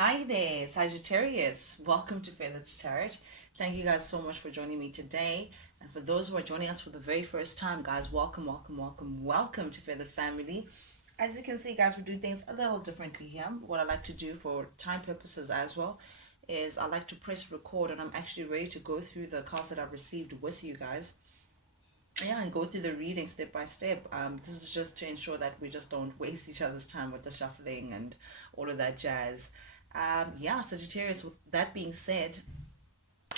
Hi there, Sagittarius. Welcome to Feathered Tarot. Thank you guys so much for joining me today. And for those who are joining us for the very first time, guys, welcome to Feathered Family. As you can see, guys, we do things a little differently here. What I like to do for time purposes as well is I like to press record, and I'm actually ready to go through the cards that I've received with you guys. Yeah, and go through the reading step by step. This is just to ensure that we just don't waste each other's time with the shuffling and all of that jazz. Yeah, Sagittarius, with that being said,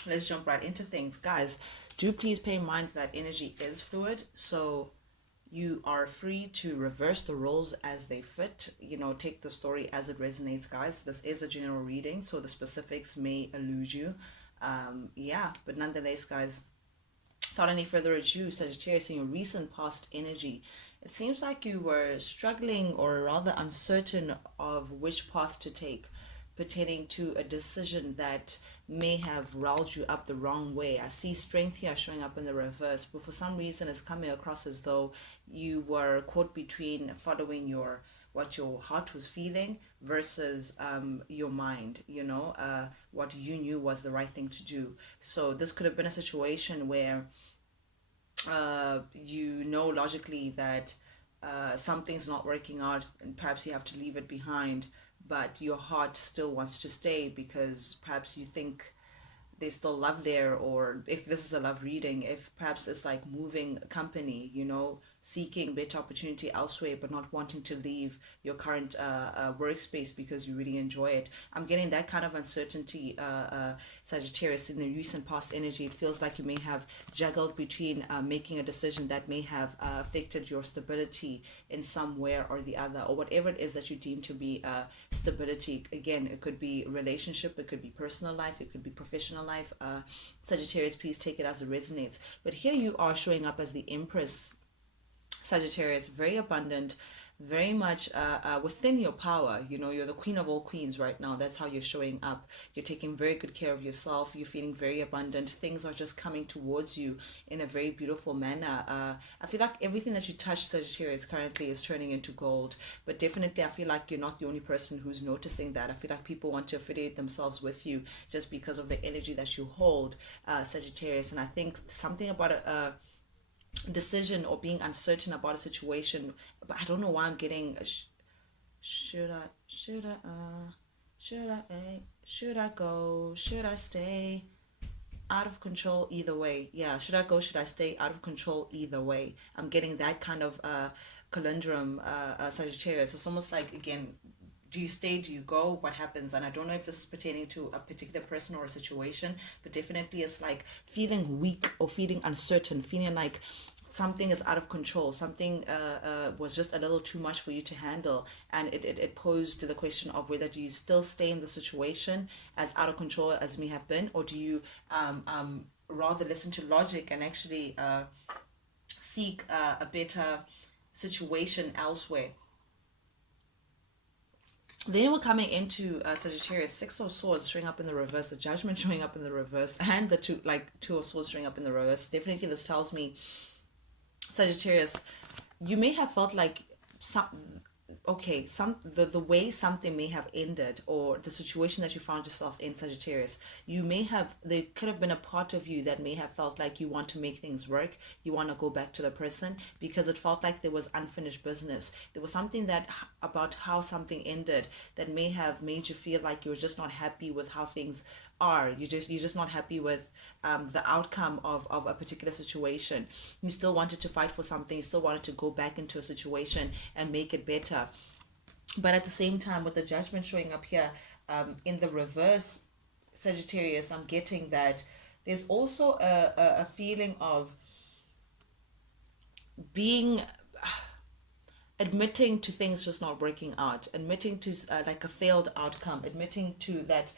let's jump right into things. Guys, do please pay in mind that energy is fluid. So you are free to reverse the roles as they fit. Take the story as it resonates, guys. This is a general reading, so the specifics may elude you. Yeah, but nonetheless, guys, without any further ado, Sagittarius, in your recent past energy, it seems like you were struggling or rather uncertain of which path to take pertaining to a decision that may have riled you up the wrong way. I see strength here showing up in the reverse, but for some reason it's coming across as though you were caught between following what your heart was feeling versus your mind, what you knew was the right thing to do. So this could have been a situation where you know logically that something's not working out and perhaps you have to leave it behind, but your heart still wants to stay because perhaps you think there's still love there, or if this is a love reading, if perhaps it's like moving company, seeking better opportunity elsewhere but not wanting to leave your current workspace because you really enjoy it. I'm getting that kind of uncertainty, Sagittarius, in the recent past energy. It feels like you may have juggled between making a decision that may have affected your stability in some way or the other, or whatever it is that you deem to be stability. Again, it could be relationship, it could be personal life, it could be professional life. Sagittarius, please take it as it resonates. But here you are showing up as the Empress, Sagittarius, very abundant, very much within your power. You're the queen of all queens right now. That's how you're showing up. You're taking very good care of yourself. You're feeling very abundant. Things are just coming towards you in a very beautiful manner. I feel like everything that you touch, Sagittarius, currently is turning into gold. But definitely, I feel like you're not the only person who's noticing that. I feel like people want to affiliate themselves with you just because of the energy that you hold, Sagittarius. And I think something about a decision or being uncertain about a situation, but I don't know why I'm getting should I should I go, should I stay, out of control either way. Yeah, should I go, should I stay, out of control either way. I'm getting that kind of conundrum, Sagittarius. It's almost like, again, do you stay, do you go, what happens? And I don't know if this is pertaining to a particular person or a situation, but definitely it's like feeling weak or feeling uncertain, feeling like something is out of control, something was just a little too much for you to handle, and it posed the question of whether do you still stay in the situation as out of control as may have been, or do you rather listen to logic and actually seek a better situation elsewhere. Then we're coming into Sagittarius, Six of Swords showing up in the reverse, the Judgment showing up in the reverse, and the Two of Swords showing up in the reverse. Definitely, this tells me, Sagittarius, you may have felt like some okay, the way something may have ended, or the situation that you found yourself in, Sagittarius, there could have been a part of you that may have felt like you want to make things work, you want to go back to the person because it felt like there was unfinished business. There was something that about how something ended that may have made you feel like you were just not happy with how things are. You're just not happy with the outcome of a particular situation. You still wanted to fight for something, you still wanted to go back into a situation and make it better. But at the same time, with the Judgment showing up here in the reverse, Sagittarius, I'm getting that there's also a feeling of being admitting to things just not working out, admitting to like a failed outcome, admitting to that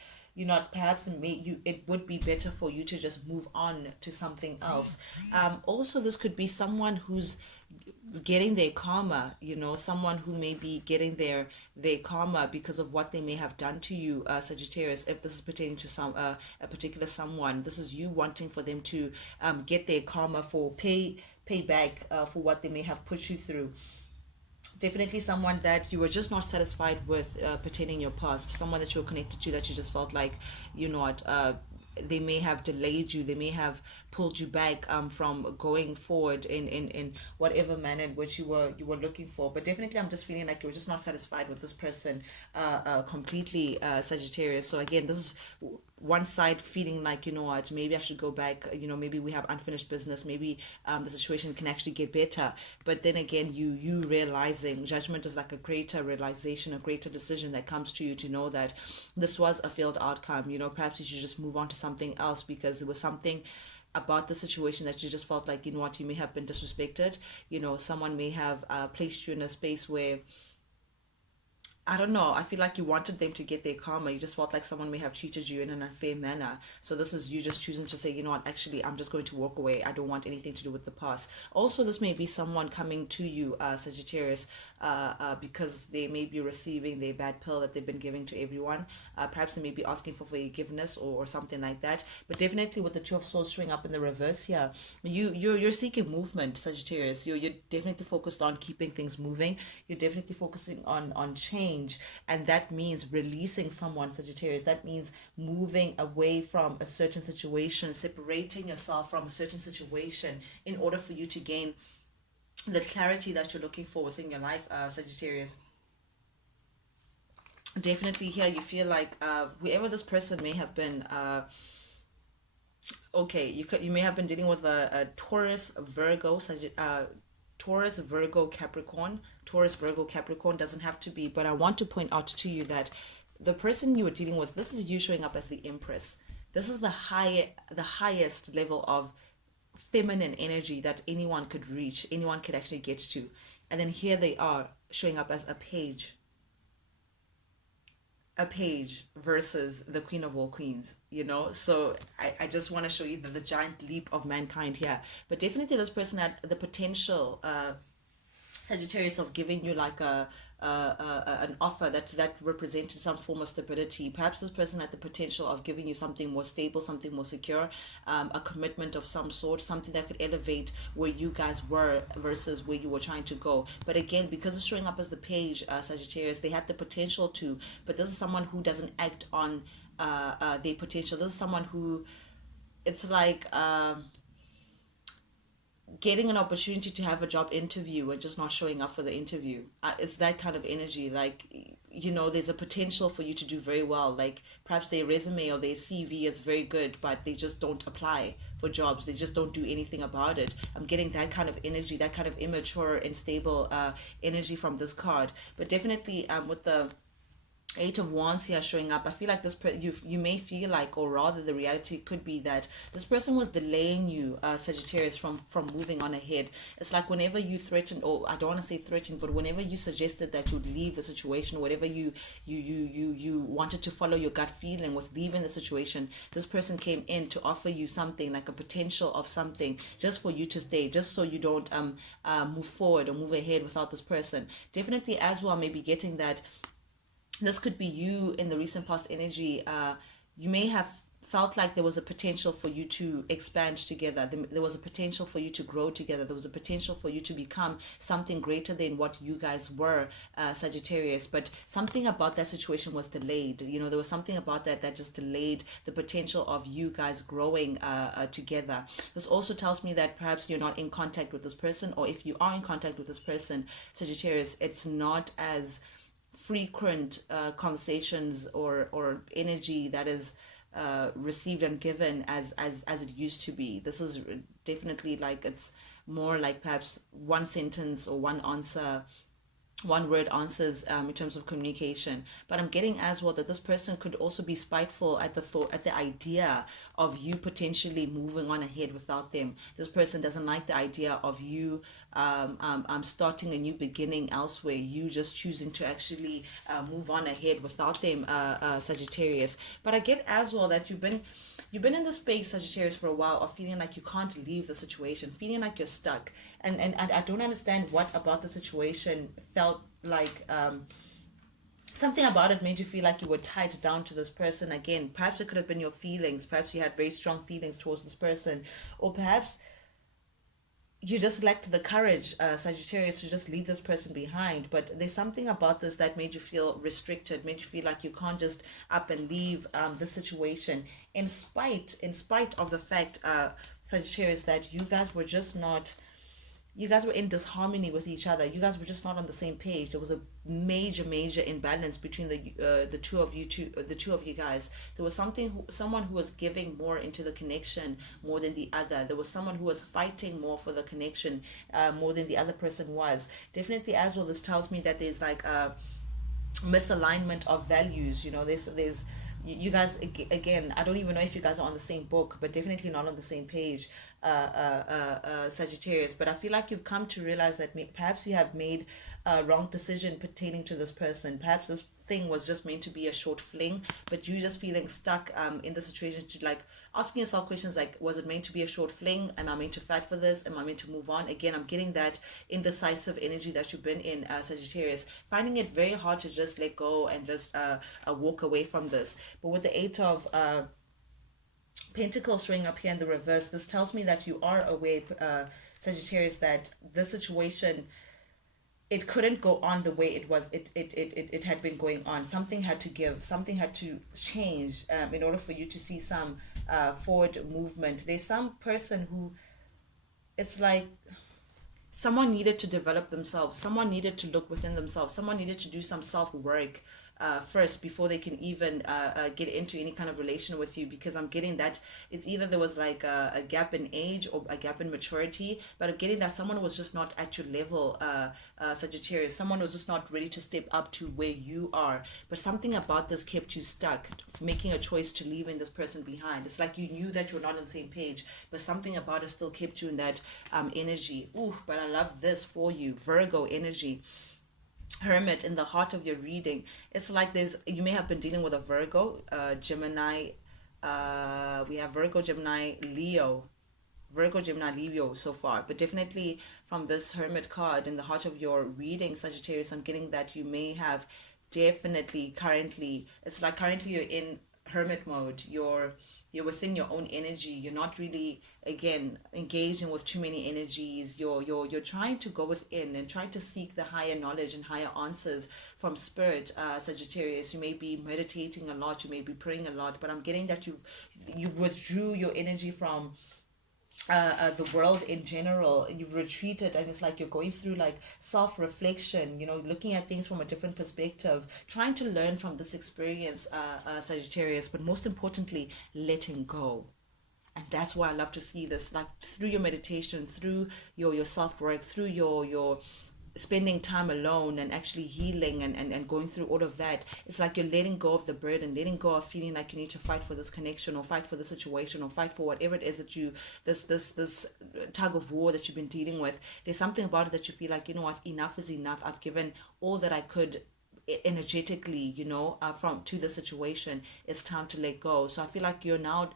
perhaps it would be better for you to just move on to something else. Also, this could be someone who's getting their karma, someone who may be getting their karma because of what they may have done to you, Sagittarius. If this is pertaining to a particular someone, this is you wanting for them to get their karma for pay back for what they may have put you through. Definitely someone that you were just not satisfied with pertaining your past, someone that you were connected to that you just felt like, you know what, they may have delayed you, they may have pulled you back from going forward in whatever manner in which you were looking for. But definitely I'm just feeling like you were just not satisfied with this person completely, Sagittarius. So again, this is one side feeling like, you know what, maybe I should go back, maybe we have unfinished business, maybe the situation can actually get better. But then again, you realizing judgment is like a greater realization, a greater decision that comes to you to know that this was a failed outcome. Perhaps you should just move on to something else because there was something about the situation that you just felt like, you know what, you may have been disrespected. Someone may have placed you in a space where, I don't know. I feel like you wanted them to get their karma. You just felt like someone may have treated you in an unfair manner. So this is you just choosing to say, you know what, actually, I'm just going to walk away. I don't want anything to do with the past. Also, this may be someone coming to you, Sagittarius, because they may be receiving their bad pill that they've been giving to everyone. Perhaps they may be asking for forgiveness or something like that. But definitely with the Two of Swords showing up in the reverse here, you're seeking movement, Sagittarius. You're definitely focused on keeping things moving. You're definitely focusing on change, and that means releasing someone, Sagittarius. That means moving away from a certain situation, separating yourself from a certain situation in order for you to gain the clarity that you're looking for within your life, Sagittarius. Definitely here you feel like whoever this person may have been, okay, you may have been dealing with a Taurus, Virgo, Taurus, Virgo, Capricorn. Taurus, Virgo, Capricorn doesn't have to be, but I want to point out to you that the person you were dealing with, this is you showing up as the Empress. This is the highest level of feminine energy that anyone could reach, anyone could actually get to. And then here they are showing up as a page versus the Queen of all queens. So I just want to show you the giant leap of mankind here. But definitely this person had the potential, Sagittarius, of giving you like an offer that represented some form of stability. Perhaps this person had the potential of giving you something more stable, something more secure, a commitment of some sort, something that could elevate where you guys were versus where you were trying to go. But again, because it's showing up as the page, Sagittarius, they had the potential to, but this is someone who doesn't act on their potential. This is someone who, it's like getting an opportunity to have a job interview and just not showing up for the interview. It's that kind of energy. Like, there's a potential for you to do very well. Like, perhaps their resume or their CV is very good, but they just don't apply for jobs. They just don't do anything about it. I'm getting that kind of energy, that kind of immature and stable energy from this card. But definitely with the Eight of Wands here showing up, I feel like you may feel like, or rather the reality could be that this person was delaying you, Sagittarius, from moving on ahead. It's like whenever you threatened, or I don't want to say threatened, but whenever you suggested that you'd leave the situation, whatever you wanted to follow your gut feeling with leaving the situation, this person came in to offer you something, like a potential of something, just for you to stay, just so you don't move forward or move ahead without this person. Definitely as well, maybe getting that this could be you in the recent past energy. You may have felt like there was a potential for you to expand together. There was a potential for you to grow together. There was a potential for you to become something greater than what you guys were, Sagittarius. But something about that situation was delayed. There was something about that just delayed the potential of you guys growing together. This also tells me that perhaps you're not in contact with this person, or if you are in contact with this person, Sagittarius, it's not as frequent conversations or energy that is received and given as it used to be. This is definitely like, it's more like perhaps one sentence or one word answers in terms of communication. But I'm getting as well that this person could also be spiteful at the idea of you potentially moving on ahead without them. This person doesn't like the idea of you starting a new beginning elsewhere, you just choosing to actually move on ahead without them, Sagittarius. But I get as well that you've been in the space, Sagittarius, for a while, of feeling like you can't leave the situation, feeling like you're stuck. And I don't understand what about the situation felt like something about it made you feel like you were tied down to this person. Again, perhaps it could have been your feelings. Perhaps you had very strong feelings towards this person. Or perhaps you just lacked the courage, Sagittarius, to just leave this person behind. But there's something about this that made you feel restricted, made you feel like you can't just up and leave the situation, in spite of the fact, Sagittarius, that you guys were just not, you guys were in disharmony with each other. You guys were just not on the same page. There was a major imbalance between the two of you, the two of you guys. There was someone who was giving more into the connection more than the other. There was someone who was fighting more for the connection, more than the other person was. Definitely, as well, this tells me that there's like a misalignment of values. There's you guys, again, I don't even know if you guys are on the same book, but definitely not on the same page, Sagittarius. But I feel like you've come to realize that perhaps you have made a wrong decision pertaining to this person. Perhaps this thing was just meant to be a short fling, but you just feeling stuck in the situation, to like asking yourself questions like, was it meant to be a short fling? Am I meant to fight for this? Am I meant to move on? Again, I'm getting that indecisive energy that you've been in, Sagittarius, finding it very hard to just let go and just walk away from this. But with the Eight of Pentacles showing up here in the reverse, this tells me that you are aware, Sagittarius, that this situation, it couldn't go on the way it had been going on. Something had to give, something had to change, in order for you to see some forward movement. There's some person who, it's like someone needed to develop themselves, someone needed to look within themselves, someone needed to do some self work first before they can even get into any kind of relation with you, because I'm getting that it's either there was like a gap in age or a gap in maturity, but I'm getting that someone was just not at your level, Sagittarius. Someone was just not ready to step up to where you are, but something about this kept you stuck, making a choice to leaving this person behind. It's like you knew that you're not on the same page, but something about it still kept you in that energy. Ooh, but I love this for you, Virgo energy. Hermit in the heart of your reading. It's like you may have been dealing with a Virgo, Gemini. We have Virgo, Gemini, Leo. Virgo, Gemini, Leo so far, but definitely from this Hermit card in the heart of your reading, Sagittarius, I'm getting that you may have definitely currently, it's like currently you're in Hermit mode. You're within your own energy. You're not really, again, engaging with too many energies. You're trying to go within and try to seek the higher knowledge and higher answers from spirit, Sagittarius. You may be meditating a lot, you may be praying a lot, but I'm getting that you've withdrew your energy from the world in general. You've retreated, and it's like you're going through like self-reflection, looking at things from a different perspective, trying to learn from this experience, Sagittarius, but most importantly, letting go. And that's why I love to see this, like through your meditation, through your self-work, through your spending time alone and actually healing and going through all of that. It's like you're letting go of the burden, letting go of feeling like you need to fight for this connection or fight for the situation or fight for whatever it is that you, this tug of war that you've been dealing with. There's something about it that you feel like, you know what, enough is enough. I've given all that I could energetically, from to the situation. It's time to let go. So I feel like you're now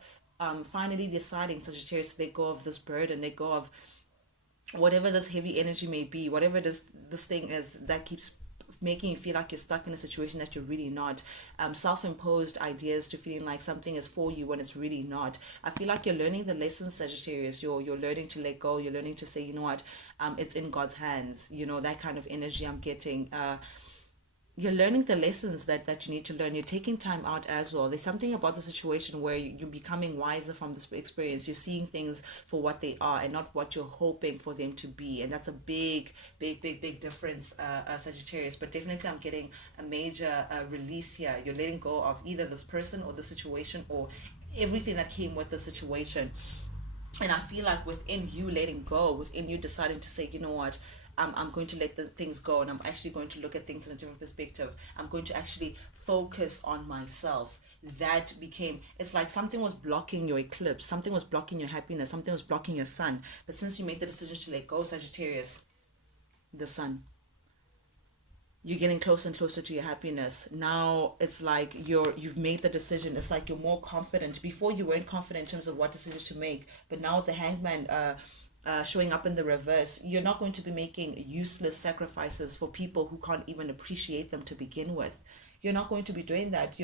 finally deciding, Sagittarius, to let go of this burden, let go of whatever this heavy energy may be, whatever this thing is that keeps making you feel like you're stuck in a situation that you're really not. Self-imposed ideas to feeling like something is for you when it's really not. I feel like you're learning the lessons, Sagittarius. You're learning to let go. You're learning to say, you know what, it's in God's hands. That kind of energy I'm getting. You're learning the lessons that you need to learn. You're taking time out as well. There's something about the situation where you're becoming wiser from this experience. You're seeing things for what they are and not what you're hoping for them to be. And that's a big difference, Sagittarius. But definitely I'm getting a major release here. You're letting go of either this person or the situation or everything that came with the situation. And I feel like within you letting go, within you deciding to say, you know what, I'm going to let the things go, and I'm actually going to look at things in a different perspective. I'm going to actually focus on myself. That became, it's like something was blocking your eclipse, something was blocking your happiness, something was blocking your sun. But since you made the decision to let go, Sagittarius, the sun, you're getting closer and closer to your happiness. Now it's like you've made the decision. It's like you're more confident. Before you weren't confident in terms of what decisions to make, but now with the hangman showing up in the reverse, you're not going to be making useless sacrifices for people who can't even appreciate them to begin with. You're not going to be doing that.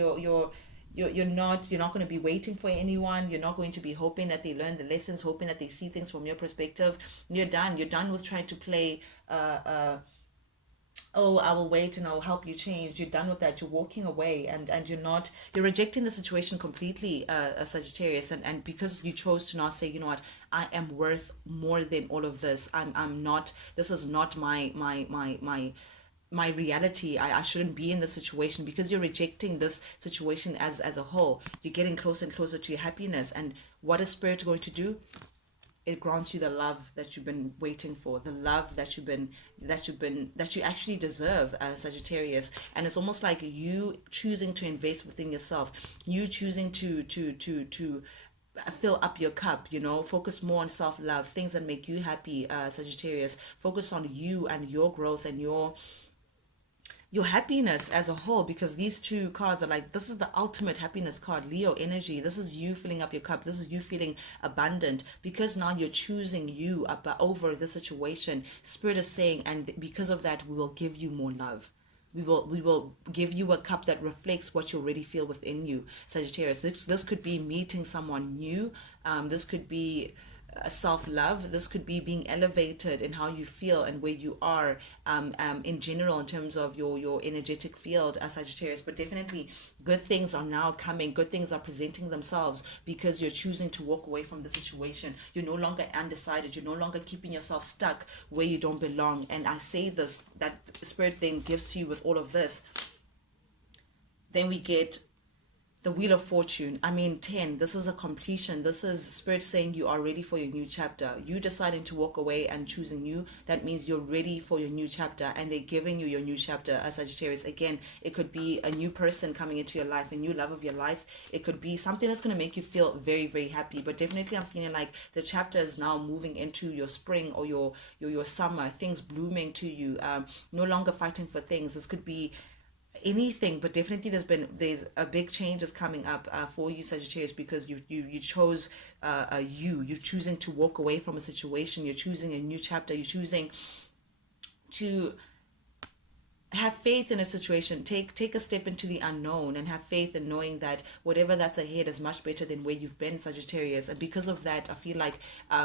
you're not going to be waiting for anyone. You're not going to be hoping that they learn the lessons, hoping that they see things from your perspective. You're done with trying to play oh, I will wait and I'll help you change. You're done with that. You're walking away, and you're rejecting the situation completely, Sagittarius. And because you chose to not say, you know what, I am worth more than all of this. I'm not, this is not my reality. I shouldn't be in this situation, because you're rejecting this situation as a whole. You're getting closer and closer to your happiness. And what is spirit going to do? It grants you the love that you've been waiting for, the love that you actually deserve as Sagittarius. And it's almost like you choosing to invest within yourself, you choosing to fill up your cup, focus more on self-love, things that make you happy, Sagittarius. Focus on you and your growth and your happiness as a whole, because these two cards are like, this is the ultimate happiness card, Leo energy. This is you filling up your cup. This is you feeling abundant, because now you're choosing you over the situation. Spirit is saying, and because of that, we will give you more love. We will give you a cup that reflects what you already feel within you, Sagittarius. This could be meeting someone new. This could be self-love. This could be being elevated in how you feel and where you are, in general, in terms of your energetic field as Sagittarius. But definitely good things are now coming. Good things are presenting themselves, because you're choosing to walk away from the situation. You're no longer undecided. You're no longer keeping yourself stuck where you don't belong. And I say this, that spirit then gives to you with all of this. Then we get the Wheel of Fortune. I mean, 10. This is a completion. This is spirit saying you are ready for your new chapter. You deciding to walk away and choosing you. That means you're ready for your new chapter, and they're giving you your new chapter as Sagittarius. Again, it could be a new person coming into your life, a new love of your life. It could be something that's going to make you feel very, very happy. But definitely, I'm feeling like the chapter is now moving into your spring or your summer. Things blooming to you. No longer fighting for things. This could be anything, but definitely there's a big change is coming up, for you, Sagittarius, because you chose, you're choosing to walk away from a situation. You're choosing a new chapter. You're choosing to have faith in a situation. Take a step into the unknown and have faith in knowing that whatever that's ahead is much better than where you've been, Sagittarius. And because of that, I feel like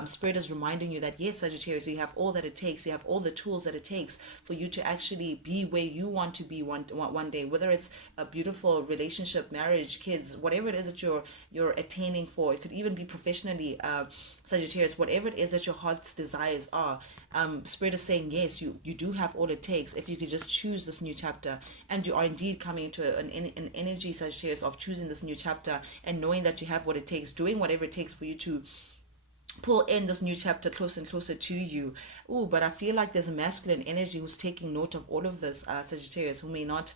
spirit is reminding you that yes, Sagittarius, you have all that it takes. You have all the tools that it takes for you to actually be where you want to be one day, whether it's a beautiful relationship, marriage, kids, whatever it is that you're attaining for. It could even be professionally, Sagittarius. Whatever it is that your heart's desires are, spirit is saying yes, you do have all it takes if you could just choose this new chapter. And you are indeed coming into an energy, Sagittarius, of choosing this new chapter and knowing that you have what it takes, doing whatever it takes for you to pull in this new chapter closer and closer to you. Oh, but I feel like there's a masculine energy who's taking note of all of this, Sagittarius, who may not,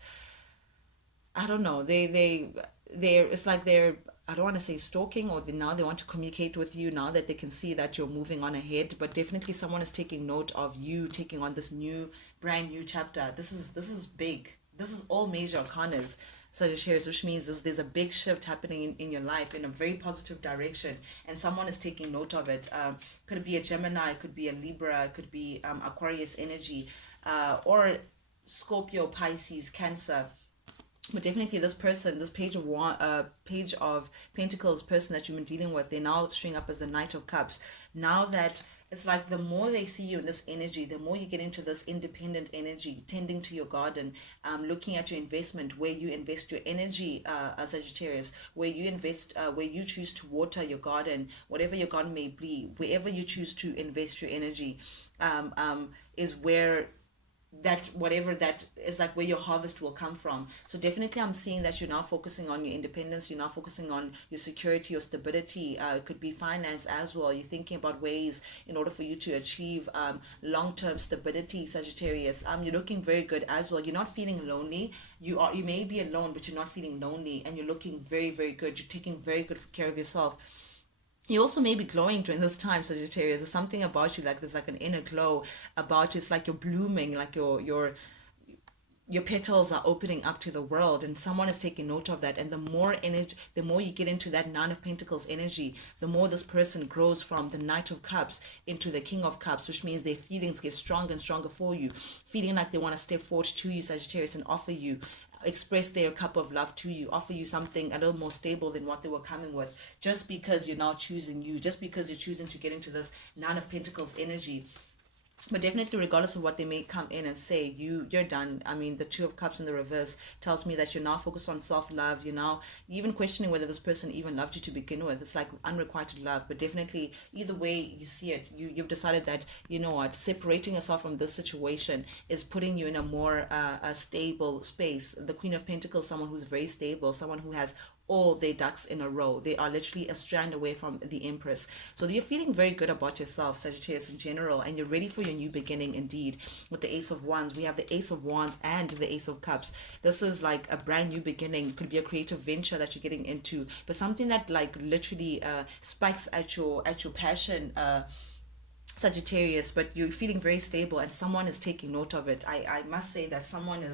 I don't know, they're it's like they're, I don't want to say stalking, or now they want to communicate with you now that they can see that you're moving on ahead. But definitely someone is taking note of you taking on this new, brand new chapter. This is big. This is all major arcanas, Sagittarius, which means there's a big shift happening in your life in a very positive direction, and someone is taking note of it. Could be a Gemini, could be a Libra, could be Aquarius energy, or Scorpio, Pisces, Cancer. But definitely this person, this page of Pentacles person that you've been dealing with, they're now showing up as the Knight of Cups. Now that it's like the more they see you in this energy, the more you get into this independent energy, tending to your garden, looking at your investment, where you invest your energy, Sagittarius, where you invest, where you choose to water your garden, whatever your garden may be, wherever you choose to invest your energy, is where that, whatever that is, like where your harvest will come from. So definitely I'm seeing that you're now focusing on your independence. You're now focusing on your security, your stability. It could be finance as well. You're thinking about ways in order for you to achieve long-term stability, Sagittarius. You're looking very good as well. You're not feeling lonely. You may be alone, but you're not feeling lonely, and you're looking very, very good. You're taking very good care of yourself. You also may be glowing during this time, Sagittarius. There's something about you, like there's like an inner glow about you. It's like you're blooming, like you're your petals are opening up to the world, and someone is taking note of that. And the more energy, the more you get into that Nine of Pentacles energy, the more this person grows from the Knight of Cups into the King of Cups, which means their feelings get stronger and stronger for you, feeling like they want to step forward to you, Sagittarius, and offer you, express their cup of love to you, offer you something a little more stable than what they were coming with, just because you're now choosing you, just because you're choosing to get into this Nine of Pentacles energy. But definitely, regardless of what they may come in and say, you're done. I mean, the Two of Cups in the reverse tells me that you're now focused on self-love. You're now even questioning whether this person even loved you to begin with. It's like unrequited love. But definitely, either way you see it, you've decided that, you know what, separating yourself from this situation is putting you in a more a stable space. The Queen of Pentacles, someone who's very stable, someone who has all their ducks in a row. They are literally a strand away from the Empress. So you're feeling very good about yourself, Sagittarius, in general, and you're ready for your new beginning indeed. With the Ace of Wands, we have the Ace of Wands and the Ace of Cups. This is like a brand new beginning. It could be a creative venture that you're getting into, but something that like literally spikes at your passion, Sagittarius. But you're feeling very stable, and someone is taking note of it. I must say that someone,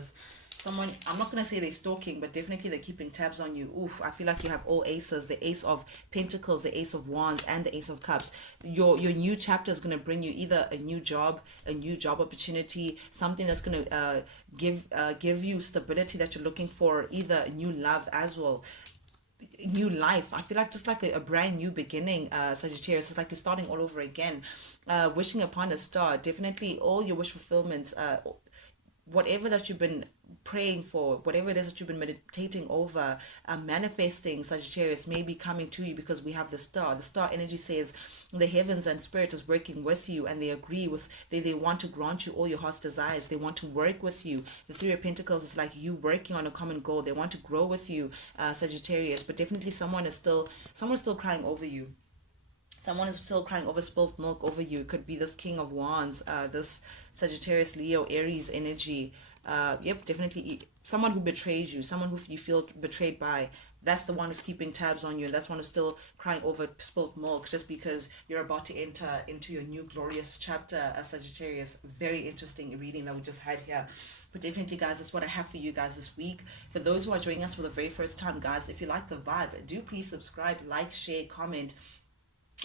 I'm not going to say they're stalking, but definitely they're keeping tabs on you. Oof, I feel like you have all aces, the Ace of Pentacles, the Ace of Wands, and the Ace of Cups. Your new chapter is going to bring you either a new job opportunity, something that's going to give you stability that you're looking for, either a new love as well, new life. I feel like just like a brand new beginning, Sagittarius. It's like you're starting all over again. Wishing upon a star, definitely all your wish fulfillment, whatever that you've been praying for, whatever it is that you've been meditating over, manifesting, Sagittarius, may be coming to you, because we have the star. The star energy says the heavens and spirit is working with you, and they agree with, they want to grant you all your heart's desires. They want to work with you. The Three of Pentacles is like you working on a common goal. They want to grow with you, Sagittarius. But definitely someone's still crying over you. Someone is still crying over spilt milk over you. It could be this King of Wands, this Sagittarius, Leo, Aries energy. Yep, definitely someone who betrays you, someone who you feel betrayed by. That's the one who's keeping tabs on you, and that's one who's still crying over spilt milk, just because you're about to enter into your new glorious chapter, Sagittarius. Very interesting reading that we just had here. But definitely, guys, that's what I have for you guys this week. For those who are joining us for the very first time, guys, if you like the vibe, do please subscribe, like, share, comment.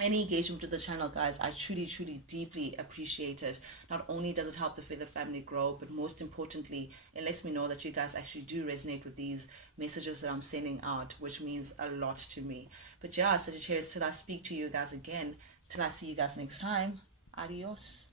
Any engagement with the channel, guys, I truly deeply appreciate it. Not only does it help the Feather family grow, but most importantly, it lets me know that you guys actually do resonate with these messages that I'm sending out, which means a lot to me. But yeah, Sagittarius, till I speak to you guys again, till I see you guys next time, adios.